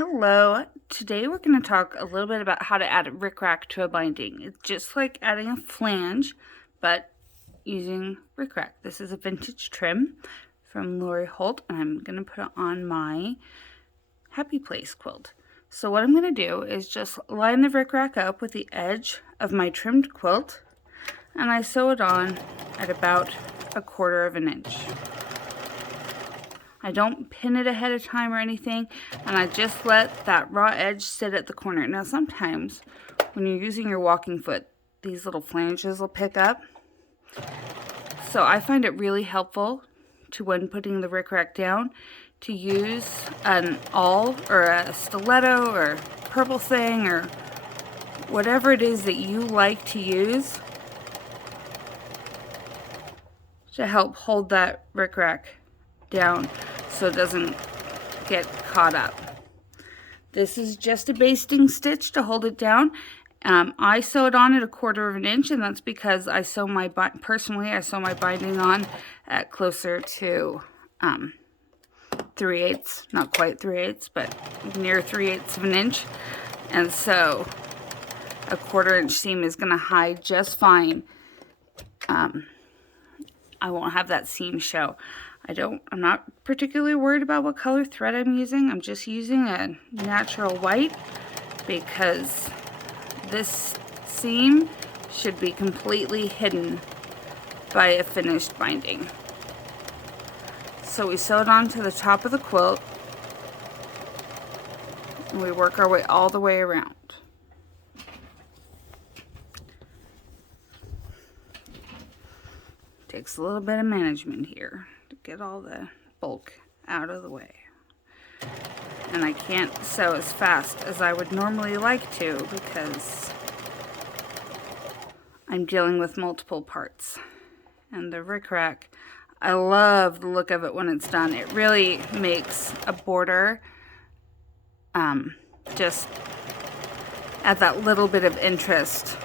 Hello, today we're going to talk a little bit about how to add a Ric-Rac to a binding. It's just like adding a flange, but using Ric-Rac. This is a vintage trim from Lori Holt, and I'm going to put it on my Happy Place quilt. So what I'm going to do is just line the Ric-Rac up with the edge of my trimmed quilt, and I sew it on at about 1/4 inch. I don't pin it ahead of time or anything, and I just let that raw edge sit at the corner. Now sometimes when you're using your walking foot, these little flanges will pick up. So I find it really helpful to, when putting the Ric-Rac down, to use an awl or a stiletto or purple thing or whatever it is that you like to use to help hold that Ric-Rac down so it doesn't get caught up. This is just a basting stitch to hold it down. I sew it on at 1/4 inch, and that's because I sew my I sew my binding on at closer to 3/8, not quite 3/8, but near 3/8 of an inch, and so 1/4 inch seam is going to hide just fine. I won't have that seam show. I'm not particularly worried about what color thread I'm using. I'm just using a natural white because this seam should be completely hidden by a finished binding. So we sew it onto the top of the quilt and we work our way all the way around. Takes a little bit of management here to get all the bulk out of the way. And I can't sew as fast as I would normally like to because I'm dealing with multiple parts. And the Ric-Rac, I love the look of it when it's done. It really makes a border just add that little bit of interest.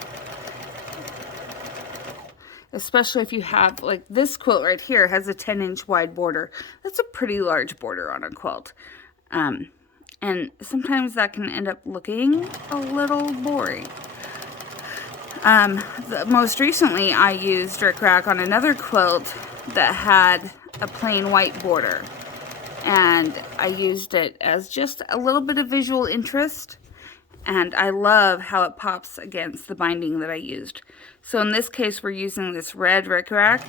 Especially if you have, like this quilt right here has a 10-inch wide border. That's a pretty large border on a quilt. And sometimes that can end up looking a little boring. Most recently I used Ric-Rac on another quilt that had a plain white border. And I used it as just a little bit of visual interest. And I love how it pops against the binding that I used. So in this case, we're using this red Ric-Rac,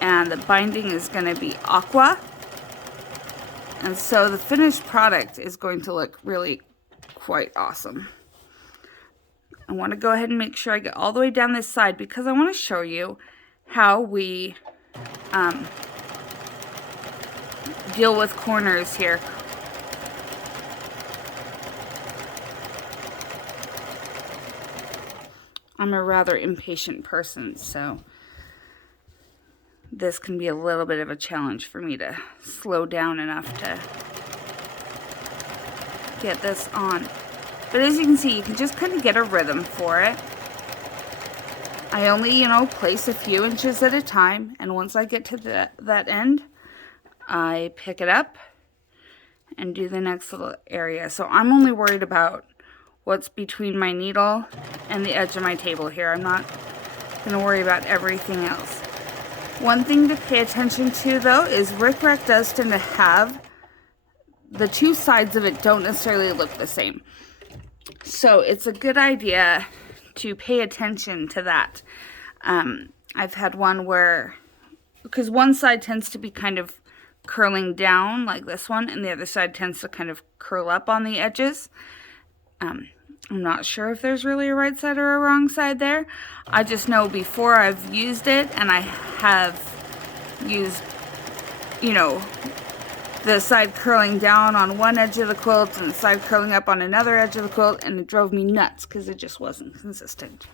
and the binding is going to be aqua. And so the finished product is going to look really quite awesome. I want to go ahead and make sure I get all the way down this side because I want to show you how we deal with corners here. I'm a rather impatient person, so this can be a little bit of a challenge for me to slow down enough to get this on. But as you can see, you can just kind of get a rhythm for it. I only, place a few inches at a time, and once I get to that end, I pick it up and do the next little area. So I'm only worried about what's between my needle and the edge of my table here. I'm not going to worry about everything else. One thing to pay attention to though is Ric-Rac does tend to have the two sides of it don't necessarily look the same. So it's a good idea to pay attention to that. I've had one where, because one side tends to be kind of curling down like this one, and the other side tends to kind of curl up on the edges. I'm not sure if there's really a right side or a wrong side there. I just know before I've used it, and I have used, the side curling down on one edge of the quilt and the side curling up on another edge of the quilt, and it drove me nuts because it just wasn't consistent.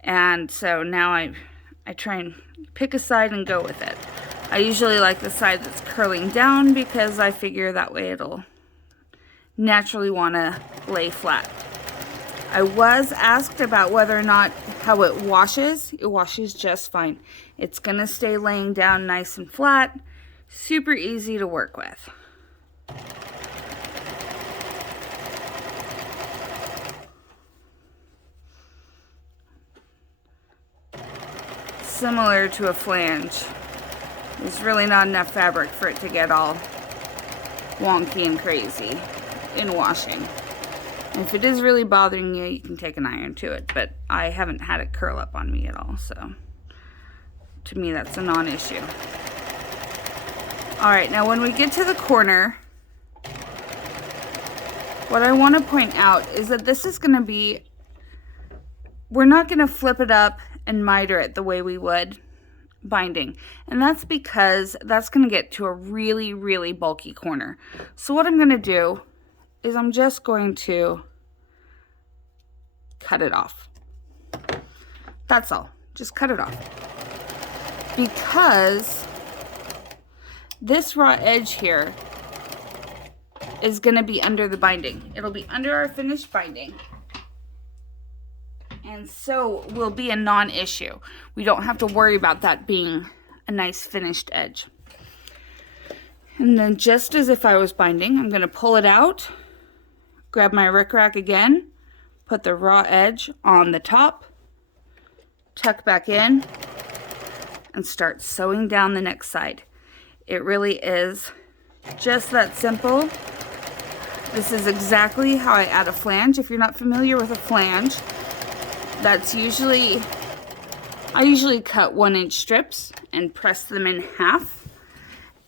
And so now I try and pick a side and go with it. I usually like the side that's curling down because I figure that way it'll naturally want to lay flat. I was asked about whether or not how it washes. It washes just fine. It's going to stay laying down nice and flat. Super easy to work with. similar to a flange. There's really not enough fabric for it to get all wonky and crazy in washing. If it is really bothering you, you can take an iron to it, but I haven't had it curl up on me at all, so to me that's a non-issue. Alright, now when we get to the corner, what I want to point out is that this is going to be, we're not going to flip it up and miter it the way we would binding. And that's because that's going to get to a really, really bulky corner. So what I'm going to do is I'm just going to cut it off. That's all. Just cut it off. Because this raw edge here is going to be under the binding. It'll be under our finished binding. And so will be a non-issue. We don't have to worry about that being a nice finished edge. And then just as if I was binding, I'm going to pull it out, grab my Ric-Rac again, put the raw edge on the top, tuck back in, and start sewing down the next side. It really is just that simple. This is exactly how I add a flange. If you're not familiar with a flange, that's usually, I usually cut 1-inch strips and press them in half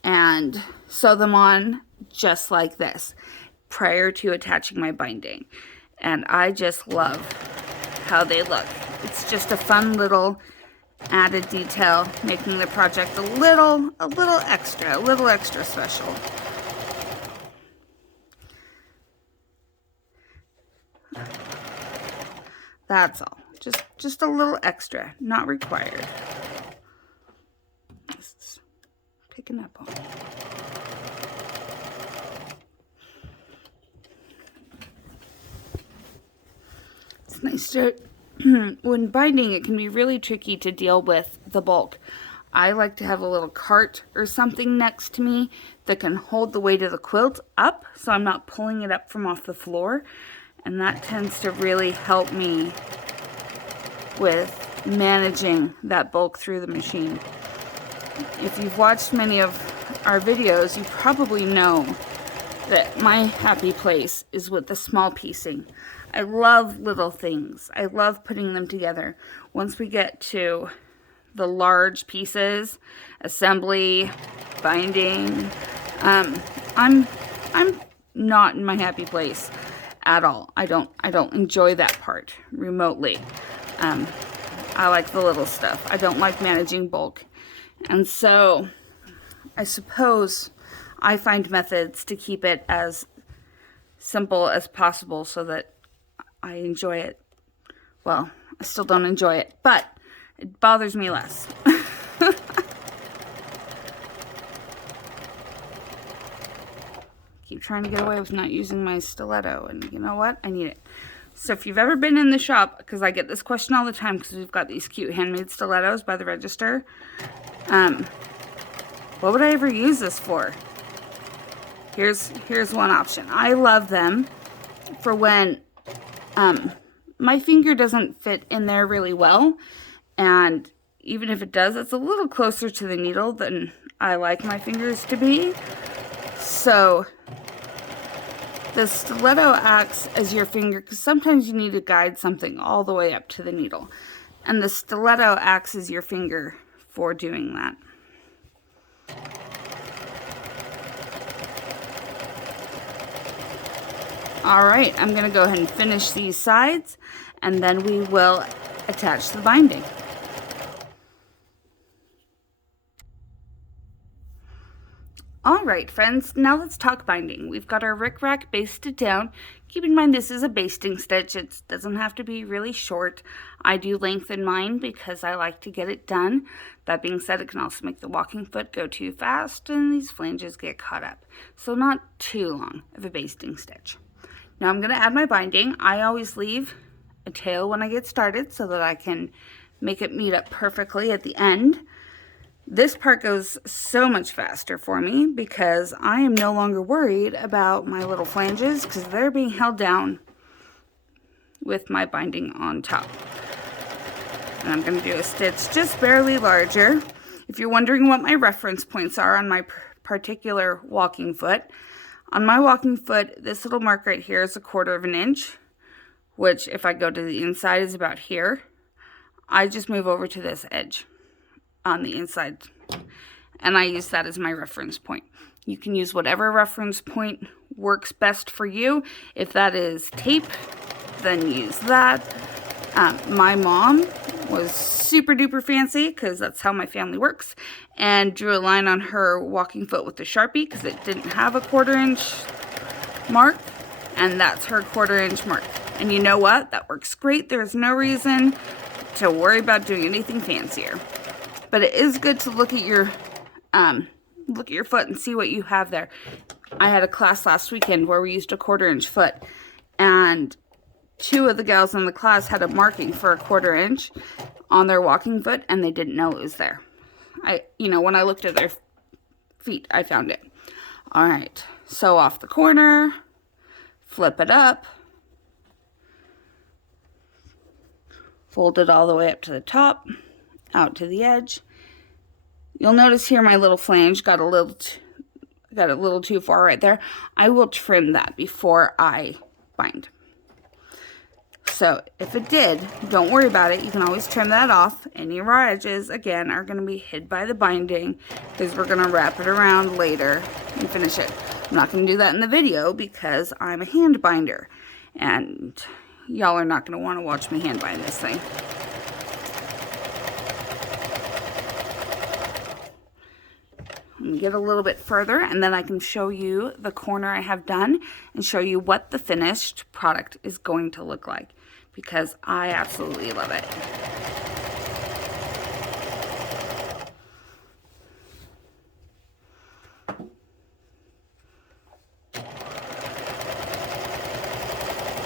and sew them on just like this prior to attaching my binding. And I just love how they look. It's just a fun little added detail, making the project a little extra special. That's all. Just a little extra, not required. Just picking up on it. It's nice to, when binding, it can be really tricky to deal with the bulk. I like to have a little cart or something next to me that can hold the weight of the quilt up so I'm not pulling it up from off the floor. And that tends to really help me with managing that bulk through the machine. If you've watched many of our videos, you probably know that my happy place is with the small piecing. I love little things. I love putting them together. Once we get to the large pieces, assembly, binding, I'm not in my happy place at all. I don't enjoy that part remotely. I like the little stuff. I don't like managing bulk. And so I suppose I find methods to keep it as simple as possible so that I enjoy it. Well, I still don't enjoy it, but it bothers me less. Keep trying to get away with not using my stiletto, and you know what? I need it. So if you've ever been in the shop, because I get this question all the time because we've got these cute handmade stilettos by the register, what would I ever use this for? Here's one option. I love them for when my finger doesn't fit in there really well, and even if it does, it's a little closer to the needle than I like my fingers to be. So the stiletto acts as your finger, because sometimes you need to guide something all the way up to the needle. And the stiletto acts as your finger for doing that. Alright, I'm going to go ahead and finish these sides, and then we will attach the binding. Alright friends, now let's talk binding. We've got our Ric-Rac basted down. Keep in mind this is a basting stitch. It doesn't have to be really short. I do lengthen mine because I like to get it done. That being said, it can also make the walking foot go too fast and these flanges get caught up. So not too long of a basting stitch. Now I'm going to add my binding. I always leave a tail when I get started so that I can make it meet up perfectly at the end. This part goes so much faster for me because I am no longer worried about my little flanges because they're being held down with my binding on top. And I'm going to do a stitch just barely larger. If you're wondering what my reference points are on my particular walking foot, on my walking foot, this little mark right here is 1/4 of an inch, which if I go to the inside is about here. I just move over to this edge on the inside, and I use that as my reference point. You can use whatever reference point works best for you. If that is tape, then use that. My mom was super duper fancy, because that's how my family works, and drew a line on her walking foot with the Sharpie because it didn't have a 1/4 inch mark, and that's her 1/4 inch mark. And you know what? That works great. There's no reason to worry about doing anything fancier. But it is good to look at your foot and see what you have there. I had a class last weekend where we used a 1/4 inch foot, and 2 of the gals in the class had a marking for a 1/4 inch on their walking foot, and they didn't know it was there. When I looked at their feet, I found it. All right, sew off the corner, flip it up, fold it all the way up to the top, out to the edge. You'll notice here my little flange got a little too far right there. I will trim that before I bind. So if it did, don't worry about it. You can always trim that off. Any raw edges, again, are going to be hid by the binding, because we're going to wrap it around later and finish it. I'm not going to do that in the video because I'm a hand binder, and y'all are not going to want to watch me hand bind this thing. Let me get a little bit further, and then I can show you the corner I have done and show you what the finished product is going to look like, because I absolutely love it.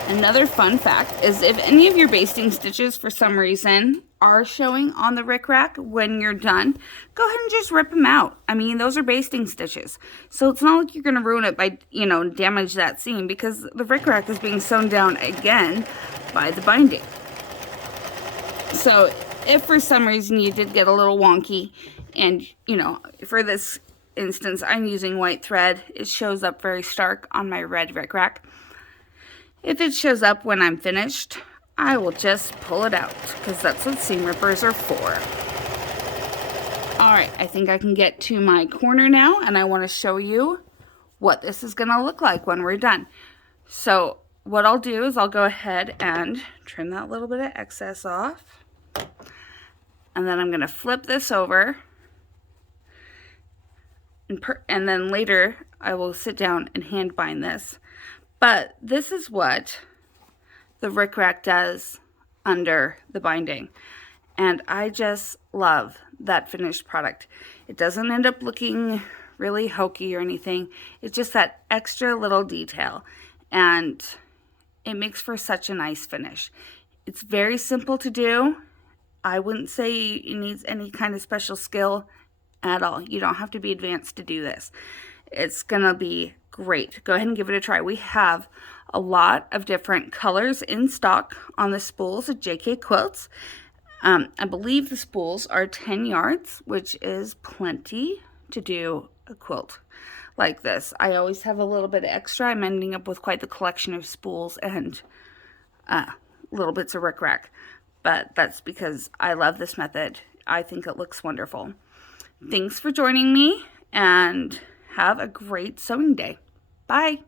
Another fun fact is, if any of your basting stitches for some reason are showing on the Ric-Rac when you're done, go ahead and just rip them out. I mean, those are basting stitches. So it's not like you're going to ruin it by, damage that seam, because the Ric-Rac is being sewn down again by the binding. So if for some reason you did get a little wonky, and, for this instance, I'm using white thread, it shows up very stark on my red Ric-Rac. If it shows up when I'm finished, I will just pull it out, because that's what seam rippers are for. Alright, I think I can get to my corner now, and I want to show you what this is going to look like when we're done. So what I'll do is I'll go ahead and trim that little bit of excess off, and then I'm going to flip this over, and then later I will sit down and hand bind this. But this is what the Ric-Rac does under the binding, and I just love that finished product. It doesn't end up looking really hokey or anything. It's just that extra little detail, and it makes for such a nice finish. It's very simple to do. I wouldn't say it needs any kind of special skill at all. You don't have to be advanced to do this. It's gonna be great. Go ahead and give it a try. We have a lot of different colors in stock on the spools at JK Quilts. I believe the spools are 10 yards, which is plenty to do a quilt like this. I always have a little bit extra. I'm ending up with quite the collection of spools and little bits of Ric-Rac, but that's because I love this method. I think it looks wonderful. Thanks for joining me, and have a great sewing day. Bye.